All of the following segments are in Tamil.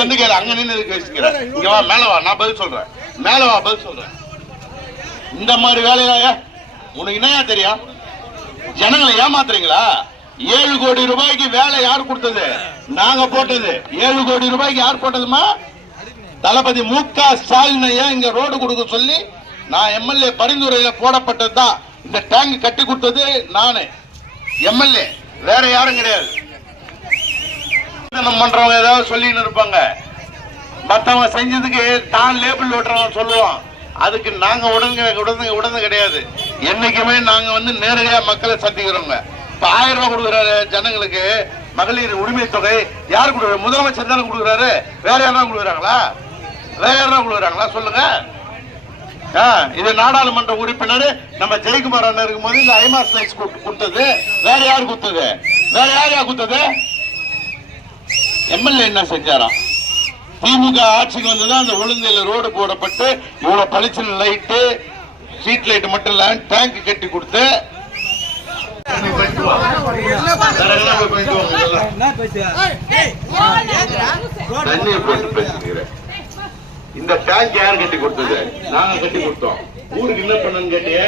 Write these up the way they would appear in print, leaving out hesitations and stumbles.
வந்து கேளு, அங்க நின்று பேசிக்கிறேன். இங்க வா, மேல வா, நான் பதில் சொல்றேன். மேல வா, பதில் சொல்றேன். இந்த மாதிரி வேலையா உனக்கு என்னையா தெரியும்? ஜனங்களை ஏமாத்துறீங்களா? 7 கோடி ரூபாய்க்கு வேலை யார் கொடுத்தது? நாங்க போட்டது. 7 கோடி ரூபாய்க்கு யார் போட்டதுமா? தளபதி மு.க. ஸ்டாலின் இங்க ரோடு கொடுக்க சொல்லி நான் எம்எல்ஏ பரிந்துரையில போடப்பட்டதுதான். இந்த டேங்க் கட்டி கொடுத்தது நானு, எம்எல்ஏ, வேற யாரும் கிடையாது. பண்றவங்க ஏதாவது சொல்லின்னு இருப்பாங்க, மத்தவங்க செஞ்சதுக்கு தான் லேபிள் ஓட்டுறவங்க சொல்லுவான். அதுக்கு நாங்க உடனே கிடையாது. என்னைக்குமே நாங்க வந்து நேரடியா மக்களை சந்திக்கிறோங்க. இப்ப 1000 ரூபாய் கொடுக்குறாரு ஜனங்களுக்கு மகளிர் உரிமை தொகை. யாரு கொடுக்குறாரு? முதலமைச்சர் தானே கொடுக்குறாரு. வேற யாரும் கொடுக்குறாங்களா? வேற யாரும் கொடுக்குறாங்களா? சொல்லுங்க. இது நாடாளுமன்ற உறுப்பினர் நம்ம ஜெயக்குமார் அண்ணன் இருக்கும் போது இந்த ஐமாஸ் லைட்ஸ் கொடுத்தது வேற யாரு கொடுத்தது? வேற யாரையா கொடுத்தது? எம்எல்ஏ என்ன செஞ்சாராம்? திமுக ஆட்சிக்கு வந்துதான் அந்த உளுந்தையில ரோடு போடப்பட்டு இவ்வளவு பளிச்சல் லைட்டு, ஸ்ட்ரீட் லைட் மட்டும் இல்ல, டேங்க் கட்டி கொடுத்து தண்ணியை போட்டு பேசுகிறேன். இந்த டேங்க் யார் கட்டி கொடுத்தது? நாங்க கட்டி கொடுத்தோம். ஊருக்கு என்ன பண்ணு கேட்டிய?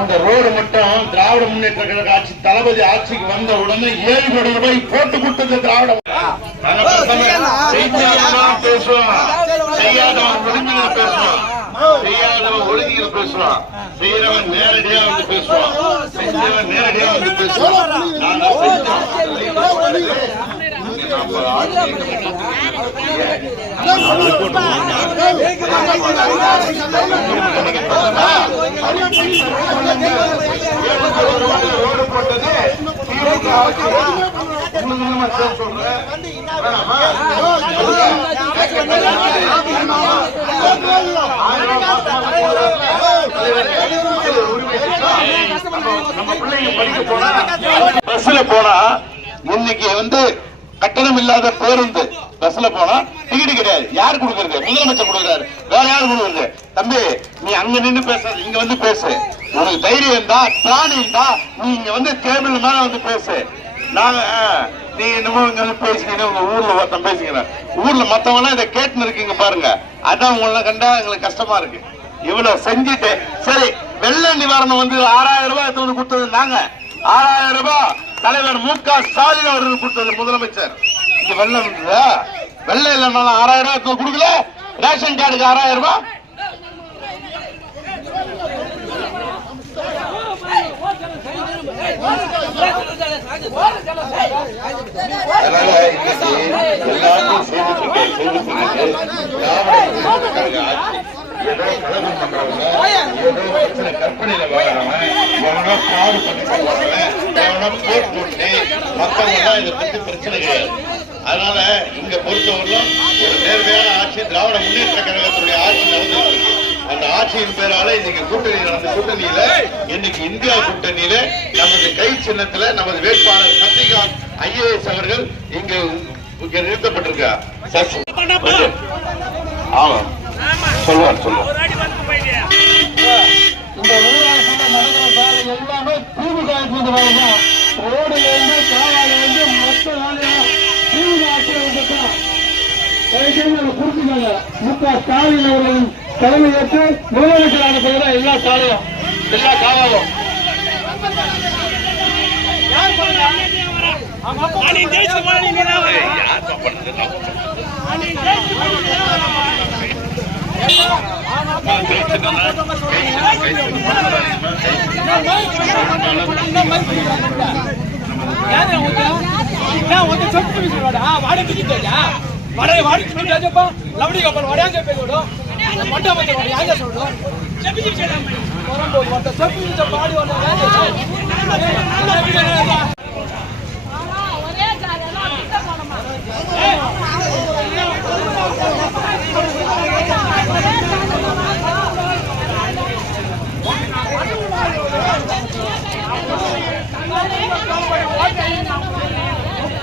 இந்த ரோடு மட்டும் திராவிட முன்னேற்ற கழக ஆட்சி தளபதி ஆட்சிக்கு வந்த உடனே 7 கோடி ரூபாய் போட்டு கொடுத்தது திராவிட. பேசுவோம், செய்யாதவன் ஒழுங்கில் பேசுவான், செய்யாதவன் ஒழுங்கில் பேசுவான், செய்யறவன் நேரடியா வந்து பேசுவான், செஞ்சவன் நேரடியா வந்து பேசுவான். நாங்க ரோடு போட்டது நம்ம பிள்ளைங்க படிக்க போனா பஸ்ல போனா இன்னைக்கு வந்து கட்டணம் இல்லாத பேருந்து பஸ்ல போனா டிக்கெட் கிடையாது. யாரு கொடுக்கறது? முதலமைச்சர் கொடுக்குறாரு. வேற யாரு கொடுக்கறது? தம்பி, நீ அங்க நின்று பேச, இங்க வந்து பேசு. உனக்கு தைரியம் இருந்தா, பிராணி இருந்தா, நீ இங்க வந்து டேபிள் மேல வந்து பேசு. நாங்க நீ என்னமோ இங்க வந்து பேசிக்கிறேன். உங்க ஊர்ல ஒருத்தன் பேசிக்கிறேன். ஊர்ல மத்தவங்க இதை கேட்டுன்னு இருக்கீங்க பாருங்க. அதான் உங்களை கண்டா எங்களுக்கு கஷ்டமா இருக்கு. இவ்வளவு செஞ்சுட்டு சரி, வெள்ள நிவாரணம் வந்து 6000 ரூபாய் எடுத்து வந்து கொடுத்தது நாங்க. 6000 ரூபாய் தலைவர் மு.க. ஸ்டாலின் அவர்கள் கொடுத்தது முதலமைச்சர். இங்க வெள்ளம் இருந்ததா? வெள்ளம் இல்லைனாலும் 6000 ரூபாய் கொடுக்கல. ரேஷன் கார்டுக்கு 6000 ரூபாய். கற்பனையில வாழறவன் எவனோ ஃப்ராடு பண்ணி போடுறவன், எவனோ போட் போட்டு மக்கள் இதை பத்தி பிரச்சனை கிடையாது. அதனால இங்க பொறுத்தவரையிலும் ஒரு நேர்மையான ஆட்சி திராவிட முன்னேற்ற கழகத்துடைய ஆட்சி நடந்துட்டு இருக்கு. அந்த ஆட்சியின் பேரால இன்னைக்கு கூட்டணி நடந்த கூட்டணியில இன்னைக்கு இந்தியா கூட்டணியில நமது கை சின்னத்துல நமது வேட்பாளர் சசிகாந்த் ஐஏஎஸ் அவர்கள் இங்க நிறுத்தப்பட்டிருக்கார். ஆமா, சொல்லுவார் சொல்லுவார். இந்த ஊராட்சியில் நடக்கிற வேலை எல்லாமே திமுக வேலை தான். ரோடுல இருந்து காவால இருந்து மொத்த வேலையும் திமுக ஆட்சியில் புரிஞ்சுக்காங்க. மு.க. ஸ்டாலின் அவர்களின் தலைமையேற்று முதலமைச்சரான பிறகு எல்லா சாலையும் எல்லா காவாலும் చెప్పి